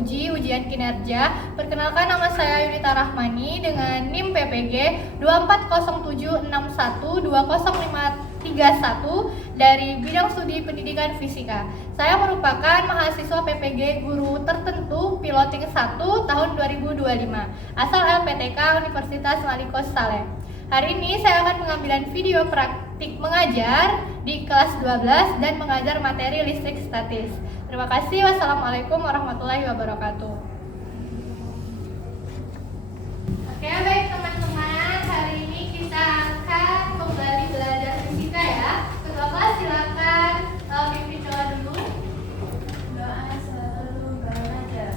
menguji ujian kinerja. Perkenalkan, nama saya Yunita Rahmani dengan NIM PPG 240761200531 dari bidang studi pendidikan fisika. Saya merupakan mahasiswa PPG guru tertentu piloting 1 tahun 2025 asal LPTK Universitas Malikos Saleh. Hari ini saya akan mengambil video praktik mengajar di kelas 12 dan mengajar materi listrik statis. Terima kasih. Wassalamualaikum warahmatullahi wabarakatuh. Oke, baik teman-teman, hari ini kita akan kembali belajar fisika ya. Ketua kelas silakan pimpin doa dulu. Doa sebelum belajar.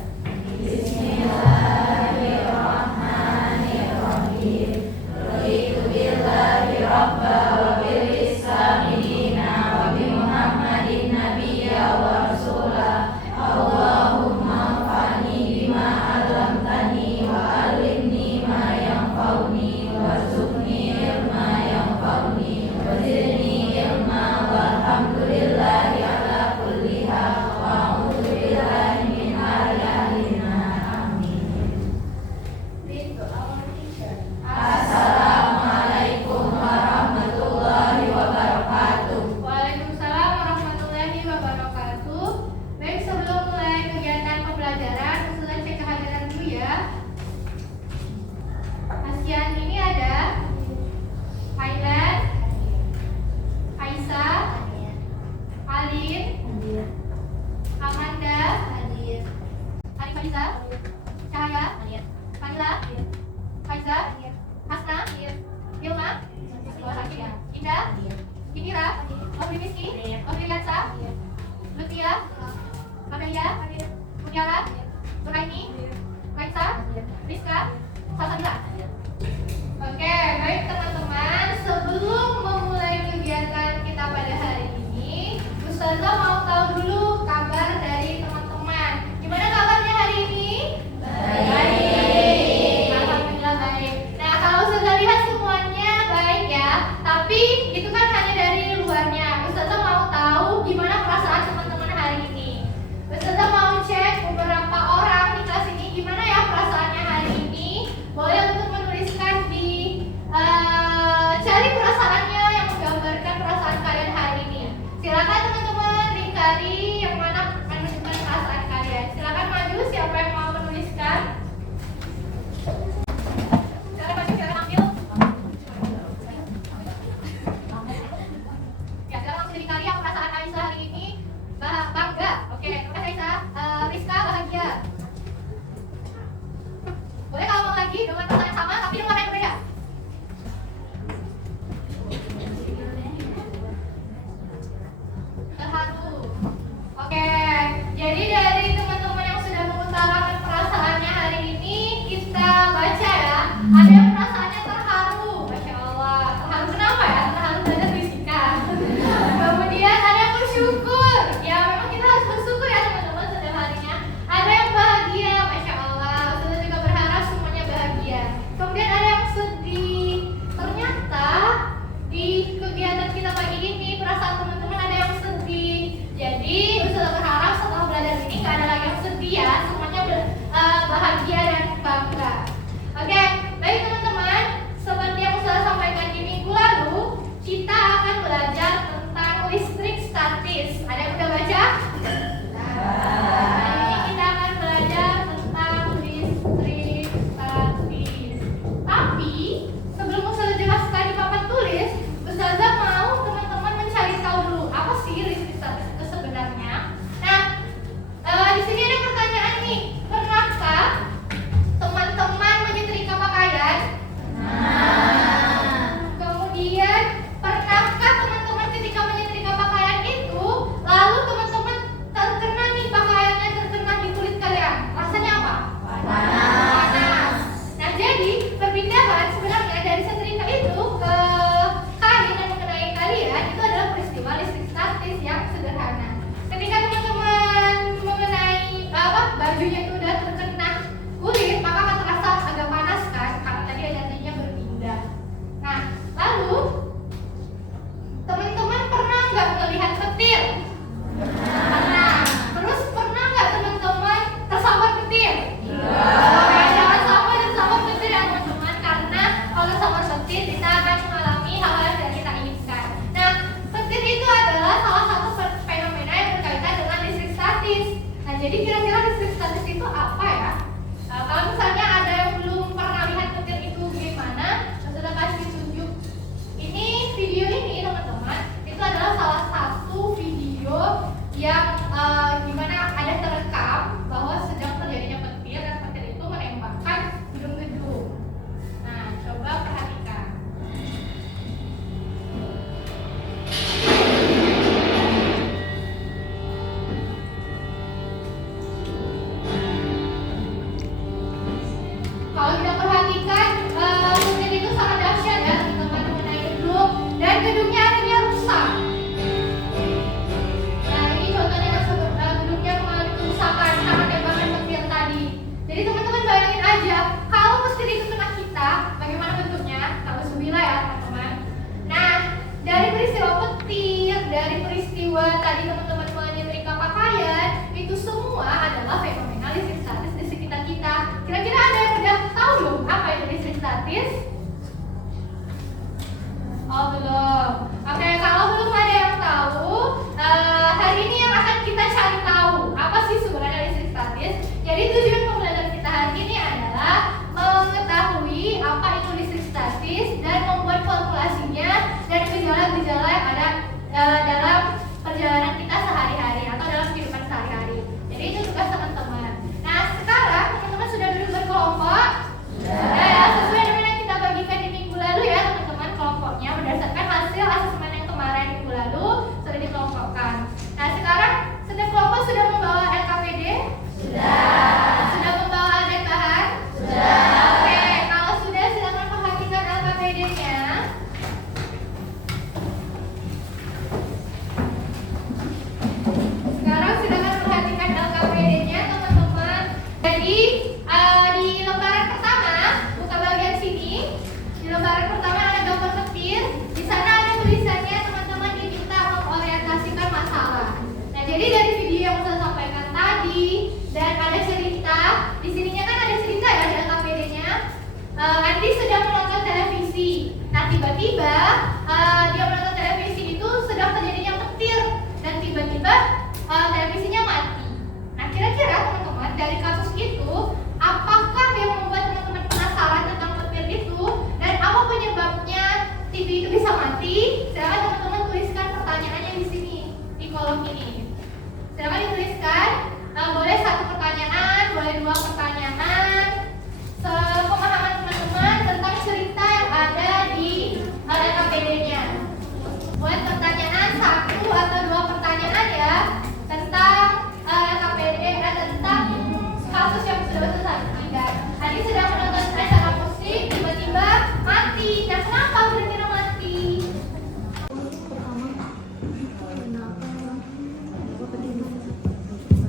Bismillahirrahmanirrahim. Raditu billahi rabba wa bil islami dina wa bi Muhammadin nabiyya wa rasulah. Allahumma anfa'ni bima 'allamtani wa 'allimni ma yanfa'uni warzuqni ilma yanfa'uni wa zidni ilma walhamdulillahi ala kulli hal wa a'udzu billahi min ahli nar. Amin. Assalamualaikum warahmatullahi wabarakatuh. Waalaikumsalam warahmatullahi wabarakatuh. Baik, sebelum mulai kegiatan pembelajaran, Ustazah cek kehadiran dulu ya. Pasien ini ada Ailan, Aisyah, Alin, Amanda, Arifaiza, Cahaya, Fadila, Faiza, Hasna, Hilma, Indah, Indira, Obrimiski, Obriliansa, Lutia, Amelia, Mutiara, Nuraini, Raisa, Rizka, Salsabila. Oke, baik teman-teman, sebelum memulai kegiatan kita pada hari ini, Ustazah mau tahu dulu kabar dari teman-teman. Gimana kabarnya hari ini? Baik. Alhamdulillah baik. Nah, kalau Ustazah lihat semuanya baik ya, tapi itu kan hanya dari luarnya. Ustazah mau tahu gimana perasaan teman-teman hari ini. Ustazah mau cek beberapa orang di kelas ini gimana ya perasaannya hari ini. Boleh untuk menuliskan di cari perasaannya yang menggambarkan perasaan kalian hari ini. Silakan teman-teman dicari yang mana menunjukkan perasaan kalian. Silakan maju, siapa yang mau menuliskan? Silakan maju, silakan ambil. Ya, silakan langsung dicari yang perasaan Aisyah hari ini bangga. Oke, terima kasih Aisyah. Rizka bahagia. Boleh kalau mau lagi dengan perasaan yang sama tapi dengan warna yang berbeda. Terharu. Oke, jadi dari teman-teman yang sudah mengutarakan perasaannya hari ini, kita baca ya. Ada yang perasaannya terharu, Masya Allah. Terharu kenapa ya? Terharu belajar fisika. Kemudian ada yang bersyukur. Ya, memang kita harus bersyukur ya teman-teman setiap hari statis? Oh belum. Oke, kalau belum ada yang tahu, hari ini yang akan kita cari tahu apa sih sebenarnya listrik statis. Jadi tujuan pembelajaran kita hari ini adalah mengetahui apa itu listrik statis dan membuat formulasinya dan gejala-gejala yang ada dalam perjalanan kita sehari-hari atau dalam kehidupan sehari-hari. Jadi itu tugas teman-teman. Nah sekarang teman-teman sudah duduk berkelompok? Sudah ya, sesuai dengan yang kita bagikan di minggu lalu ya teman-teman, kelompoknya berdasarkan hasil asesmen yang kemarin minggu lalu sudah dikelompokkan. Nah sekarang setiap kelompok sudah membawa LKPD? Sudah membawa alat bahan? Oke, kalau sudah silakan perhatikan LKPD-nya. Sekarang silakan perhatikan LKPD-nya teman-teman. Jadi di lembaran pertama, buka bagian sini. Di lembaran pertama ada gambar petir. Di sana ada tulisannya teman-teman diminta mengorientasikan masalah. Nah, jadi dari video yang saya sampaikan tadi dan ada cerita, di sininya kan ada cerita ya di LKPD-nya. Andi sedang menonton televisi. Nah, tiba-tiba dia menonton televisi itu sedang terjadinya petir dan tiba-tiba televisinya mati. Nah, kira-kira teman-teman dari kasus itu apakah yang membuat teman-teman penasaran tentang petir itu dan apa penyebabnya TV itu bisa mati? Silakan teman-teman tuliskan pertanyaannya di sini di kolom ini. Silakan dituliskan. Boleh satu pertanyaan, boleh dua pertanyaan. Sepemahaman teman-teman tentang cerita yang ada di LKPD-nya. Buat pertanyaan satu atau dua pertanyaan ya tentang LKPD tentang kasus yang sudah selesai. Tadi sedang menonton acara musik, tiba-tiba mati. Nah, kenapa kira-kira mati?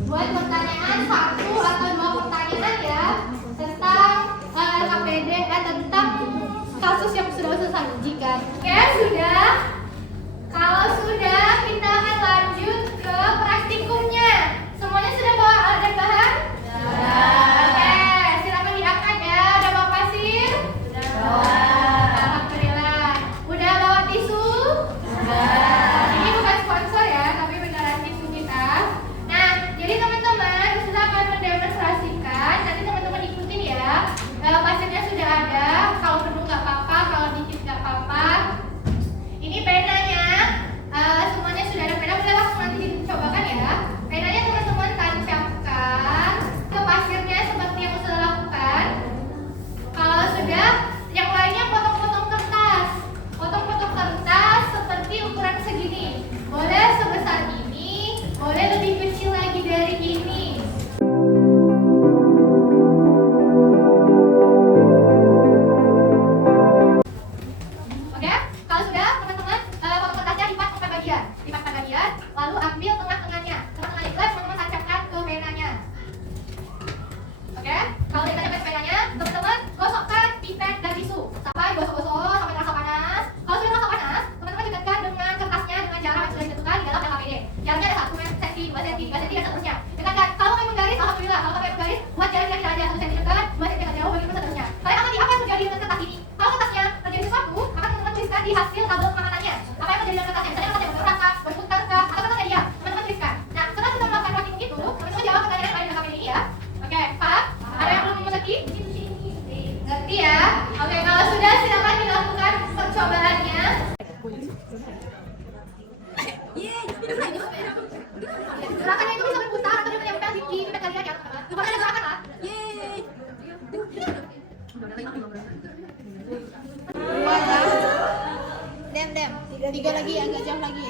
Buat pertanyaan satu atau dua pertanyaan ya tentang LKPD tentang kasus yang sudah selesai. Jika sudah, kalau sudah kita akan lanjut ke praktikumnya. Semuanya sudah bawa alat bahan? Oke, silakan diangkat ya. Udah bawa pasir? Alhamdulillah. Udah bawa tisu? Ini bukan sponsor ya, tapi beneran tisu kita. Nah, jadi teman-teman kita akan mendemonstrasikan. Nanti teman-teman ikutin ya. Pasirnya sudah ada. Kalau penuh nggak apa-apa, kalau dikit nggak apa-apa. Ini penanya, semuanya sudah ada pena. Boleh langsung nanti dicobakan ya. Penanya teman-teman tancapkan ke pasirnya seperti yang sudah lakukan. Kalau sudah, yang lainnya potong-potong kertas. Potong-potong kertas seperti ukuran segini. Boleh sebesar ini, boleh lebih kecil lagi dari ini. Oke, kalau sudah teman-teman potong kertasnya lipat ke bagian, lalu ambil tengah-tengahnya. Tengah-tengahnya itu teman-teman tancapkan ke penanya. Oke, kalau sudah tancapkan ke penanya, teman-teman gosokkan pipet dan tisu sampai gosok-gosok sampai terasa panas. Kalau sudah terasa panas, teman-teman dekatkan dengan kertasnya dengan jarak yang sudah ditentukan di dalam LKPD. Jaraknya ada 1 cm, 2 cm, 3 cm dan seterusnya. Dekatkan. Kalau pakai menggaris, alhamdulillah. Kalau pakai menggaris, buat jaraknya tidak ada 1 cm dekat, 2 cm agak jauh, begitu seterusnya. Kalian akan lihat apa yang terjadi dengan kertas ini. Kalau kertasnya terjadi sesuatu, akan teman-teman tuliskan di hasil tabel pengamatannya. Apa yang terjadi dengan kertasnya? Misalnya kertasnya bergerak kah, berputar kah, atau kertasnya diam. Teman-teman tuliskan. Nah, setelah kita melakukan praktikum itu, teman-teman jawab pertanyaan yang ada di LKPD ini ya. Oke, paham? Ada yang belum mengerti? Ngerti ya? Oke, kalau sudah silakan dilakukan percobaannya. Gerakannya itu bisa berputar atau dia menempel di pipet kalian ya. Pokoknya ada gerakan lah. Dem. Tiga lagi, agak jauh lagi.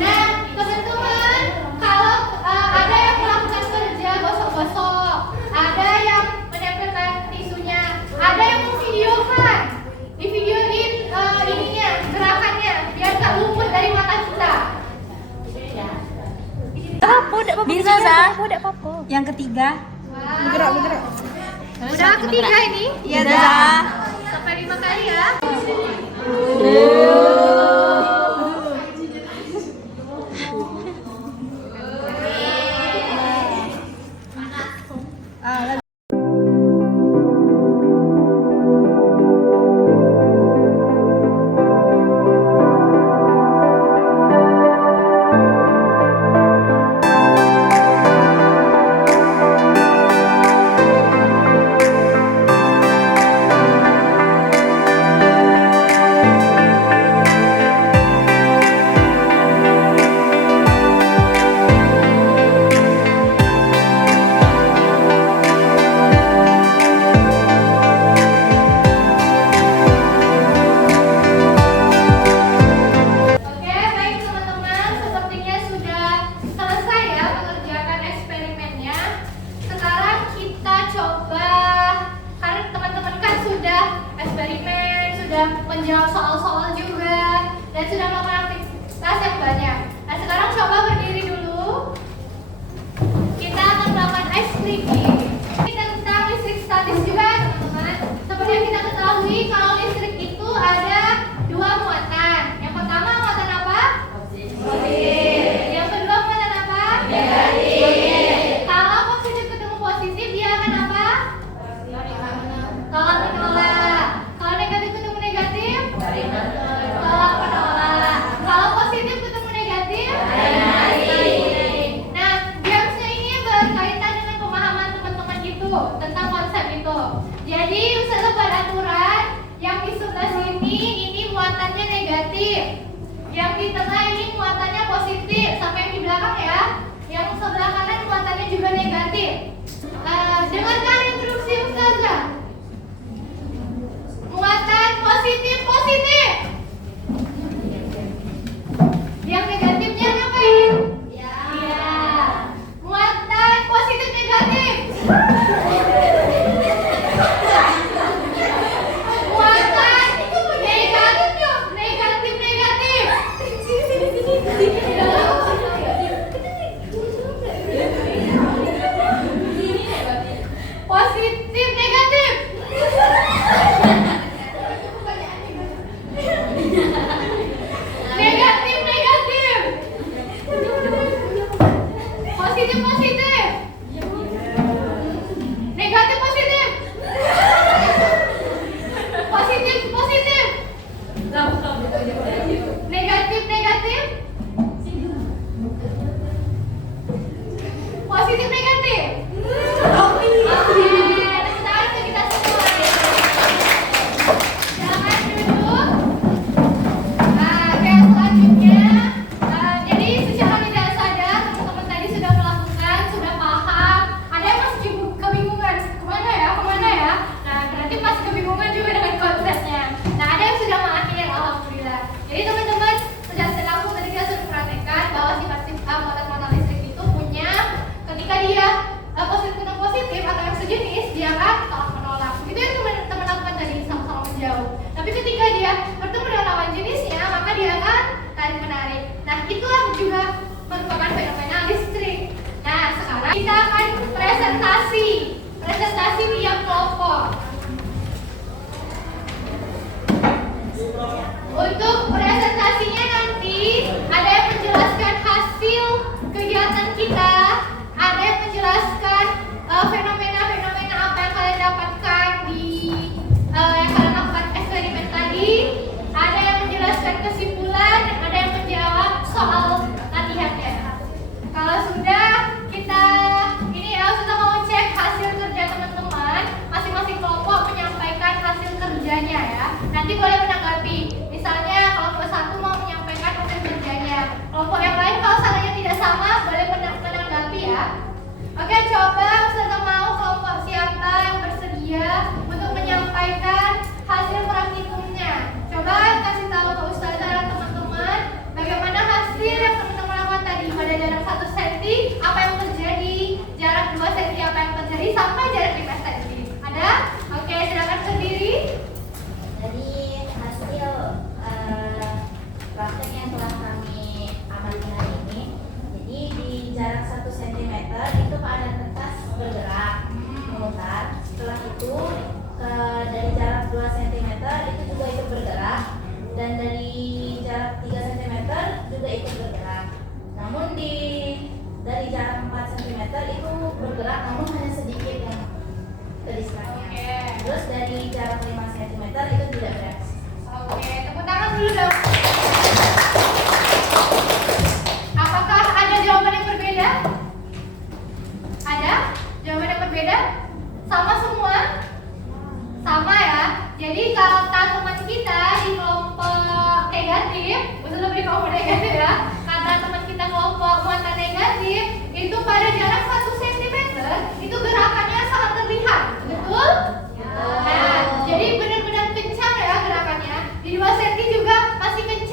Nah, teman-teman, kalau ada yang melakukan kerja gosok-gosok, ada yang menempelkan tisunya, ada yang memvideokan, divideoin ininya, gerakannya, biar tak luput dari mata kita. Bisa, Sa? Yang ketiga. Wow. Bergerak. Udah ketiga ini? Iya, Udah, Za. Za. Sampai 5 kali ya. menjawab soal-soal juga, dan sudah melakukan aktivitas yang banyak. Nah sekarang coba berdiri dulu. Kita akan melakukan ice breaking. Kita tentang listrik statis juga teman-teman. Seperti yang kita ketahui kalau listrik itu ada dua muatan. Yang pertama muatan apa? Positif. Yang kedua muatan apa? Negatif. Kalau positif ketemu positif dia akan apa? Tolak menolak. Kalau negatif ketemu negatif? Tolak menolak. Kalau positif ketemu negatif? Nah, gamesnya ini berkaitan dengan pemahaman teman-teman itu tentang konsep itu. Jadi Ustazah buat aturan yang di sebelah sini ini muatannya negatif, yang di tengah ini muatannya positif, sampai yang di belakang ya. Yang sebelah kanan muatannya juga negatif. Dengarkan instruksi Ustazah. Muatan positif positif. Yang negatifnya ngapain? Ya. Muatan positif negatif. Muatan negatif yuk. Negatif negatif. Positif negatif. Negatif negatif. Positif positif. Negatif positif. Positif positif. Negatif negatif. Positif negatif. Oke, tepuk tangan untuk kita semua. Silakan duduk. Oke, selanjutnya, jadi secara tidak sadar teman-teman tadi sudah melakukan, sudah paham. Ada yang masih kebingungan, kemana ya? Nah, berarti masih kebingungan juga dengan konsepnya. Nah, ada yang sudah mengakhiri, alhamdulillah. Jadi teman-teman sudah langsung tadi kita sudah perhatikan bahwa sifat-sifat muatan-muatan listrik itu punya, ketika dia positif atau yang sejenis, dia akan tolak menolak. Itu yang teman-teman lakukan tadi, sama-sama menjauh. Tapi ketika dia bertemu dengan lawan jenisnya, maka dia akan tarik menarik. Nah, itulah juga merupakan fenomena listrik. Nah, sekarang kita akan presentasi tiap kelompok. Untuk presentasinya nanti ada yang menjelaskan hasil kegiatan kita, ada yang menjelaskan fenomena-fenomena apa yang kalian dapatkan di yang kalian lakukan eksperimen tadi, ada yang menjelaskan kesimpulan, dan ada yang menjawab soal latihannya. Kalau sudah, kita ini ya sudah mau cek hasil kerja teman-teman, masing-masing kelompok menyampaikan hasil kerjanya ya. Nanti boleh menanggapi. Misalnya kelompok satu mau menyampaikan hasil kerjanya, kelompok yang lain kalau salahnya tidak sama boleh menanggapi ya. Oke, coba Ustazah mau kelompok siapa yang bersedia untuk menyampaikan hasil praktikumnya. Coba kasih tahu ke Ustazah dan teman-teman bagaimana hasil yang teman-teman lakukan tadi. Pada jarak 1 cm apa yang terjadi, jarak 2 cm apa yang terjadi, sampai jarak 5 cm. Ada? Oke, silakan berdiri. Dari hasil praktek yang telah kami amati hari ini, jadi di jarak 1 cm itu keadaan kertas bergerak memutar. Setelah itu dari jarak 2 cm itu juga ikut bergerak, dan dari jarak 3 cm juga ikut bergerak. Namun dari jarak 4 cm itu bergerak, namun hanya sedikit yang kediskannya. Terus dari jarak 5 cm itu tidak bereaksi. Oke, tepuk tangan dulu dong. Apakah ada jawaban yang berbeda? Ada? Jawaban yang berbeda? Sama semua? Sama ya? Jadi kalau teman kita di kelompok negatif, maksudnya di kelompok negatif ya, karena teman kita kelompok muatan negatif, itu pada jarak 1 cm itu gerakannya sangat terlihat, betul? Nah, jadi benar-benar kencang ya gerakannya. Di 2 cm juga masih kencang.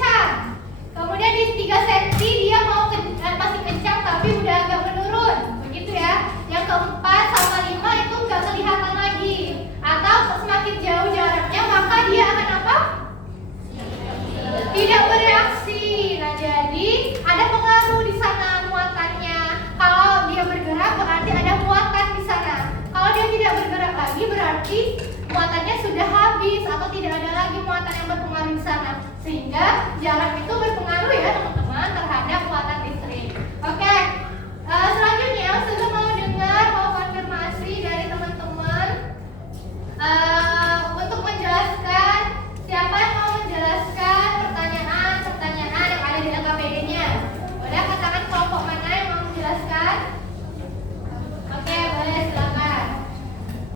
lagi berarti muatannya sudah habis atau tidak ada lagi muatan yang berpengaruh di sana. Sehingga jarak itu berpengaruh ya teman-teman terhadap muatan listrik. Oke, selanjutnya saya mau dengar, mau konfirmasi dari teman-teman untuk menjelaskan. Siapa yang mau menjelaskan pertanyaan yang ada di LKPD-nya? Boleh katakan kelompok mana yang mau menjelaskan? Oke, boleh silakan.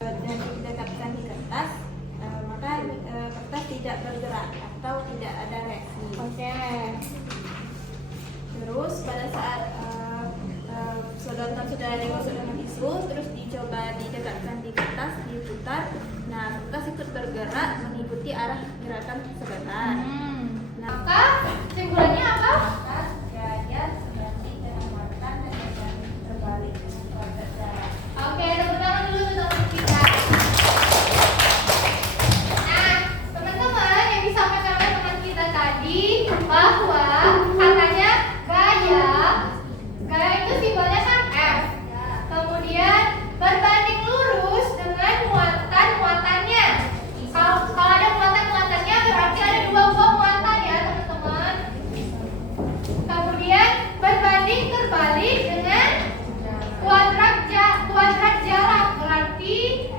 Dan diletakkan di kertas, maka kertas tidak bergerak atau tidak ada reaksi. Oke. Terus pada saat sudah digosok dengan tisu, terus dicoba didekatkan di kertas, diputar. Nah, kertas ikut bergerak mengikuti arah gerakan sedotan. Maka kesimpulannya apa? Maka gaya sebanding dengan muatan dan berbanding terbalik dengan kuadrat jarak. Oke, tepuk tangan dulu untuk teman kita. Nah, teman-teman yang disampaikan oleh teman kita tadi bahwa katanya gaya itu simbolnya kan F. Kemudian berbanding lurus dengan muatannya. Kalau ada muatannya berarti ada dua buah muatan ya teman-teman. Kemudian berbanding terbalik dengan kuadrat jarak berarti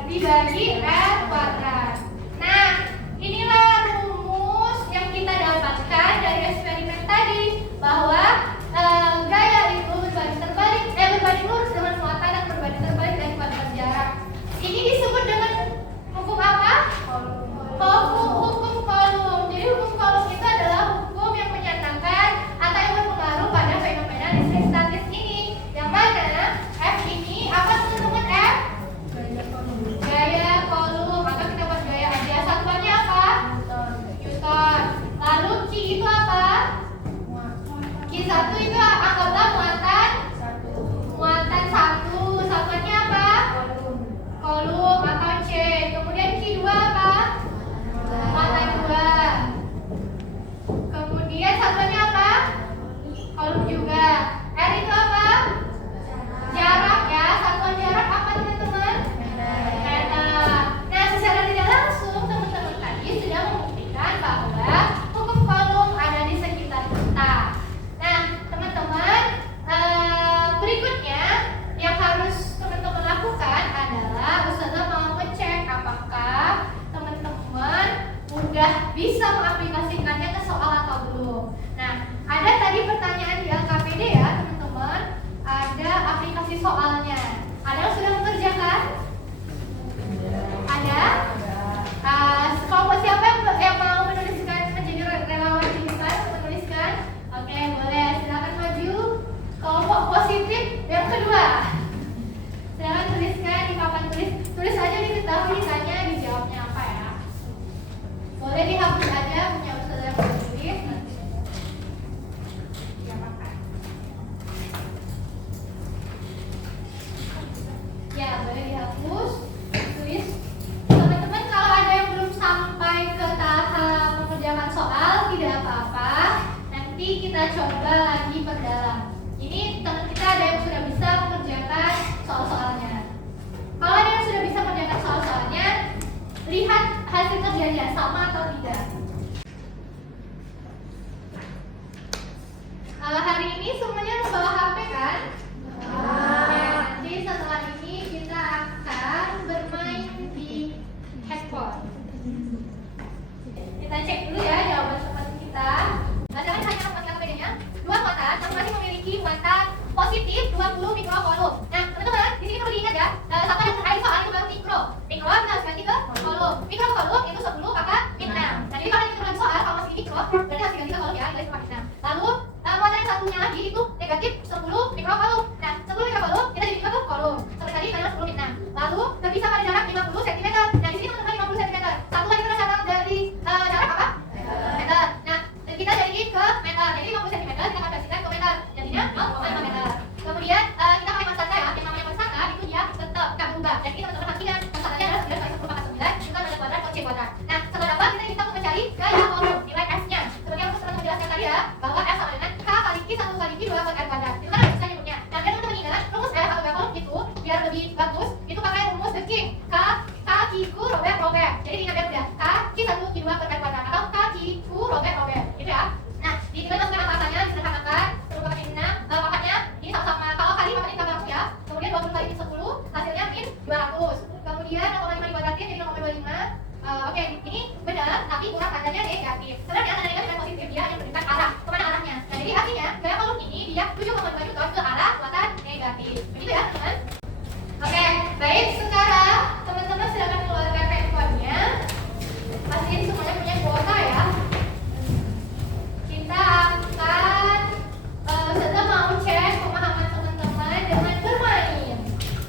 dibagi R kuadrat. Nah, inilah rumus yang kita dapatkan dari eksperimen tadi bahwa gaya itu berbanding lurus dengan muatan dan berbanding terbalik dari kuadrat jarak. Ini disebut dengan hukum apa? Hukum Coulomb. Jadi hukum Coulomb itu adalah hukum yang menyatakan atau yang berpengaruh pada fenomena listrik statis ini. Yang mana F ini apa teman-teman F? Gaya Coulomb. Maka kita buat gaya aja. Satuannya apa? Newton. Lalu Q itu apa? Q1 itu anggaplah muatan 1. Satuannya apa? Coulomb atau C. Kemudian Q2 apa? Muatan 2. Kemudian satuannya apa? Coulomb juga. R itu apa? Jarak ya. Satuan jarak apa teman-teman? Meter. Nah, secara tidak langsung teman-teman tadi sudah membuktikan bahwa hukum Coulomb ada di sekitar kita. Nah, teman-teman, berikutnya yang harus teman-teman lakukan adalah Ustazah mau ngecek apakah teman-teman udah bisa mengaplikasikannya ke soal atau belum. Nah, ada tadi pertanyaan di LKPD ya teman-teman, ada aplikasi soalnya. Ada yang sudah mengerjakan? Ada? Kelompok siapa yang mau menuliskan, menjadi relawan digital menuliskan? Oke, boleh, silakan maju. Kelompok positif yang kedua, silakan tuliskan di papan tulis aja, diketahui ditanya dijawabnya apa ya. Boleh dihapus aja punya Ustazah yang tulis. Ya, boleh dihapus. Tulis. Teman-teman, kalau ada yang belum sampai ke tahap mengerjakan soal, tidak apa-apa. Nanti kita coba lagi perdalam. Ini teman kita ada yang sudah bisa mengerjakan soal-soalnya. Kalau ada yang sudah bisa mengerjakan soal-soalnya, lihat hasil kerjanya sama atau tidak. Hari ini semuanya membawa HP kan? Ya, nanti setelah ini kita akan bermain di handphone. Kita cek dulu ya jawaban teman kita. Berdasarkan hanya teman LKPD-nya, dua muatan masing-masing memiliki muatan positif 20 mikrocoulomb. Nah, teman-teman, di sini perlu diingat ya, satu yang terakhir soal itu adalah mikro. Mikro harus ganti ke coulomb. Mikrocoulomb itu 10 maka min 6. Jadi kalau kita lagi soal kalau masih mikro, berarti harus diganti ke coulomb ya, dikali 6. Lalu muatan yang satunya lagi itu negatif 10 mikrocoulomb. Nah, 10 mikrocoulomb kita jadi ke coulomb. Seperti tadi kalian 10 min 6. Lalu terpisah pada jarak 50 cm. Nah, di sini teman-teman 50 cm. Satu lagi kita catat dari jarak apa? Meter. Nah, kita jadi ke meter. Jadi 50 cm kita konversikan ke meter. Jadinya 0,5 meter. Kemudian yang 7,5 Newton ke arah muatan negatif. Begitu ya teman-teman? Oke, baik, sekarang teman-teman silakan keluarkan handphonenya. Pastiin semuanya punya kuota ya. Kita akan setelah mau cek pemahaman teman-teman dengan bermain.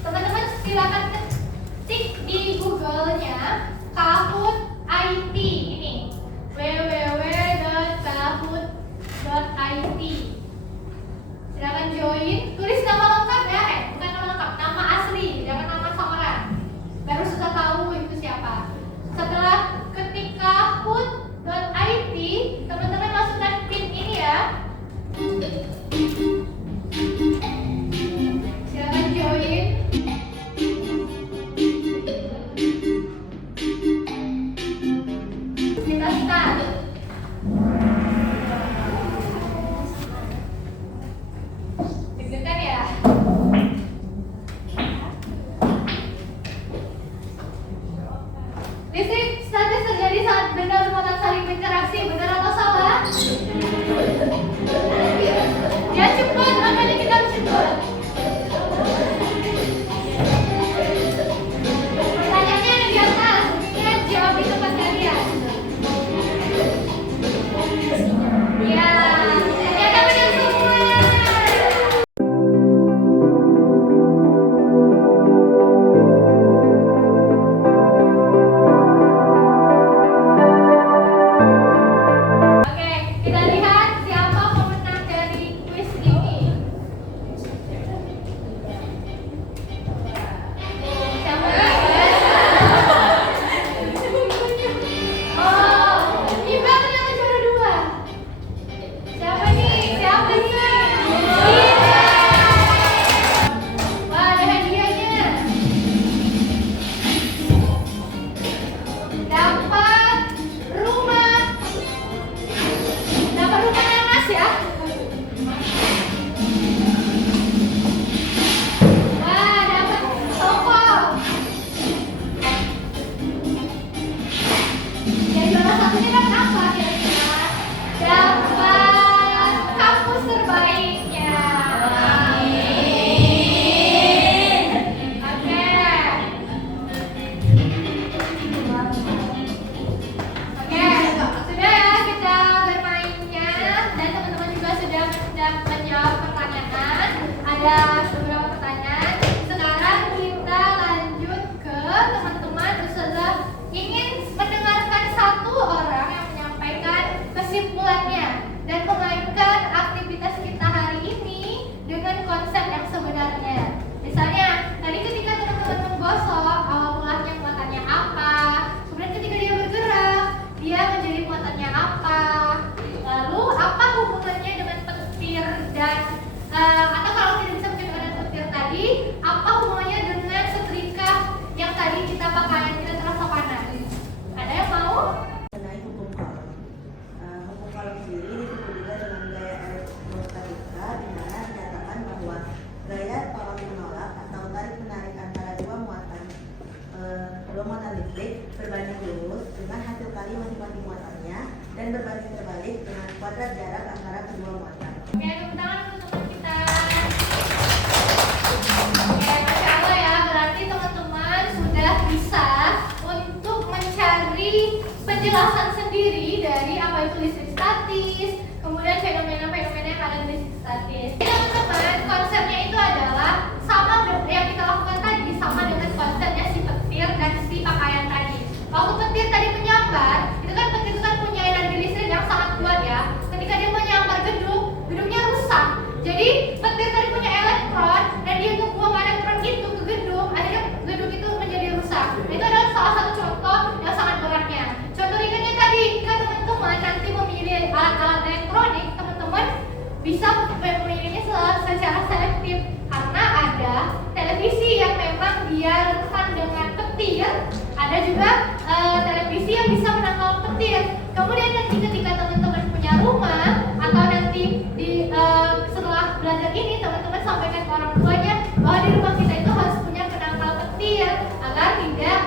Teman-teman silakan ketik di Google-nya Kahoot IT ini, www.kahoot.it. Silakan join, tulis nama lengkap ya, bukan nama lengkap, nama asli, jangan nama samaran. Baru sudah tahu itu siapa. Setelah ketik kahoot.it, teman-teman masukkan pin ini ya. Silakan join. Kita start. Deg-degan ya? Listrik statis terjadi saat benda bermuatan saling berinteraksi, benar atau salah? Ya cepat, makanya kita harus cepat. Pertanyaannya ada di atas, ya jawab di tempat kalian. Ya, ternyata benar semua. Oke, kita lihat siapa pemenang dari kuis ini. Siapa? Oh, Iba ternyata juara 2. Siapa nih? Siapa nih? Wah, ada hadiahnya. Dapat rumah. Dapat rumah nanas ya. Wah, dapat toko. Yang juara satunya dapat apa kira-kira? Dapat kampus terbaiknya. Oke. Oke, sudah ya kita bermainnya dan teman-teman juga sudah menjawab pertanyaan. Ada beberapa pertanyaan. Sekarang kita lanjut ke teman-teman. Ustazah ingin mendengarkan satu orang yang menyampaikan kesimpulannya dan memainkan aktivitas kita hari ini dengan konsep yang sebenarnya. Misalnya, tadi ketika teman-teman menggosok, awal mulanya muatannya apa? Kemudian ketika dia bergerak, dia menjadi muatannya apa? Lalu apa hubungannya dengan petir dan atau kalau tidak bisa menjadi dengan petir tadi, apa hubungannya dengan setrika yang tadi kita pakai yang tidak terasa panas? Ada yang mau? Mengenai hukum kolom. Hukum kolom sendiri disebut juga dengan gaya elektrostatika, di mana dinyatakan bahwa gaya tolak menolak atau tarik menarik antara dua muatan listrik berbanding lurus dengan hasil kali masing-masing muatannya dan berbanding terbalik dengan kuadrat jarak antara kedua muatan. Oke, tepuk tangan untuk teman kita. Oke, Masya Allah ya, berarti teman-teman sudah bisa untuk mencari penjelasan sendiri dari apa itu listrik statis, kemudian fenomena-fenomena yang ada di listrik statis. Jadi teman-teman, konsepnya itu adalah sama yang kita lakukan tadi, sama dengan konsepnya si petir dan si pakaian tadi. Waktu petir tadi menyambar, petir itu kan punya energi listrik yang sangat kuat ya. Ketika dia menyambar gedung, gedungnya rusak. Jadi petir tadi punya elektron dan dia membuang elektron itu ke gedung, akhirnya gedung itu menjadi rusak. Nah, itu adalah salah satu contoh yang sangat beratnya. Contoh ringannya tadi, jika teman-teman nanti memilih alat-alat elektronik, teman-teman bisa memilihnya secara selektif karena ada televisi yang memang dia rentan dengan petir, ada juga televisi yang bisa menangkal petir. Kemudian nanti ketika teman-teman punya rumah atau nanti setelah belajar ini teman-teman sampaikan ke orang tuanya bahwa di rumah kita itu harus punya penangkal petir agar tidak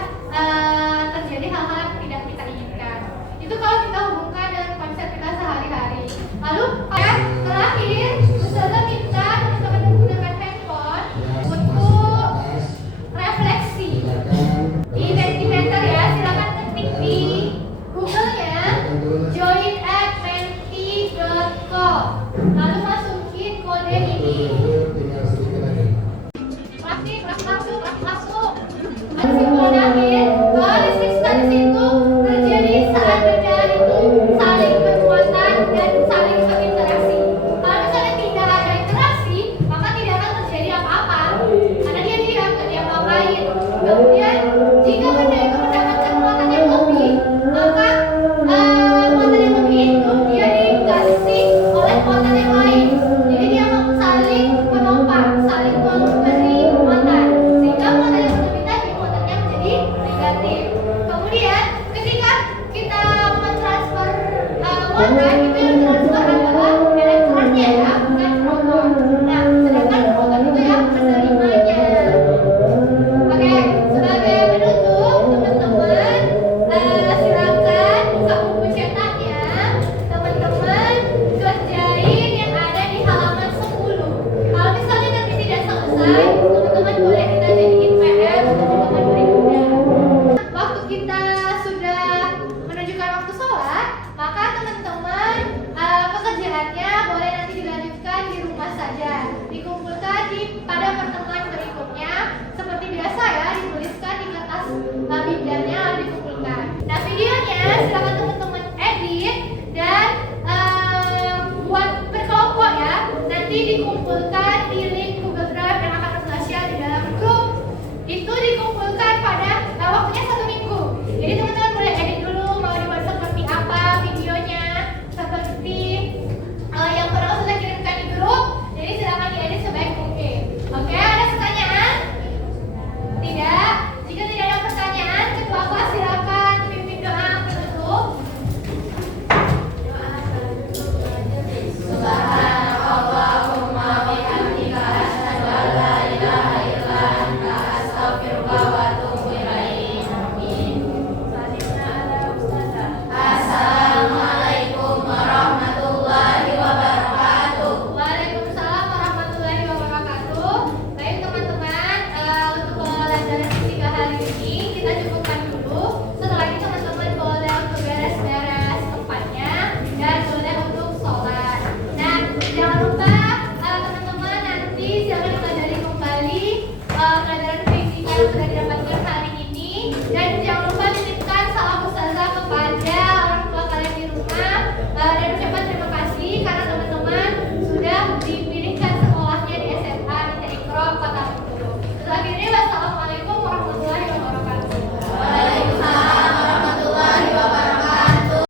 terjadi hal-hal yang tidak kita inginkan. Itu kalau kita hubungkan dengan konsep kita sehari-hari. Lalu terakhir, Ustazah selesai, teman-teman boleh kita jadiin PR untuk teman berikutnya. Waktu kita sudah menunjukkan waktu sholat, maka teman-teman pekerjaannya boleh nanti dilanjutkan di rumah saja, dikumpulkan pada pertemuan berikutnya seperti biasa ya, dituliskan di kertas bimbelnya lalu dikumpulkan. Nah, videonya silakan teman-teman edit dan buat berkelompok ya, nanti dikumpulkan di link